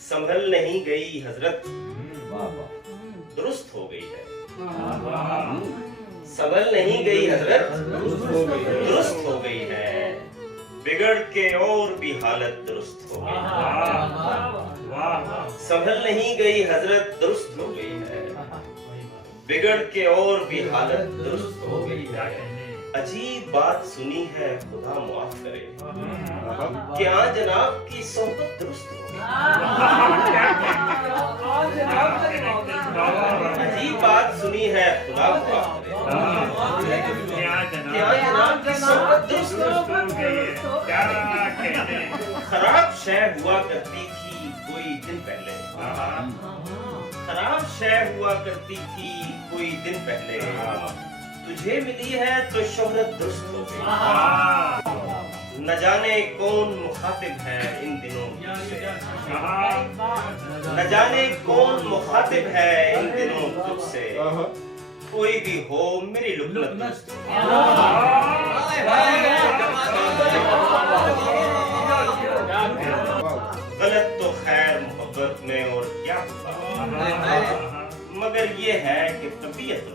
संभल नहीं गई हजरत दुरुस्त हो गई है। संभल नहीं गई हजरत दुरुस्त हो गई है। बिगड़ के और भी हालत दुरुस्त हो गई है। संभल नहीं गई हजरत दुरुस्त हो गई है। बिगड़ के और भी हालत दुरुस्त हो गई है। अजीब बात सुनी है खुदा मुआफ करे, क्या जनाब की सोहबत दुरुस्त हो गई। अजीब बात सुनी है खुदा मुआफ करे, क्या जनाब की सोहबत दुरुस्त हो गई। खराब शय हुआ करती थी कोई दिन पहले, खराब शय हुआ करती थी कोई दिन पहले। तुझे मिली है तो शोहरत दुरुस्त हो गई। न जाने कौन मुखातिब है इन दिनों तुझसे, न जाने कौन मुखातिब है इन दिनों तुझसे। कोई भी हो मेरी लुकनत दुरुस्त हो गई। गलत तो खैर मोहब्बत में और क्या होगा, मगर ये है कि तबीयत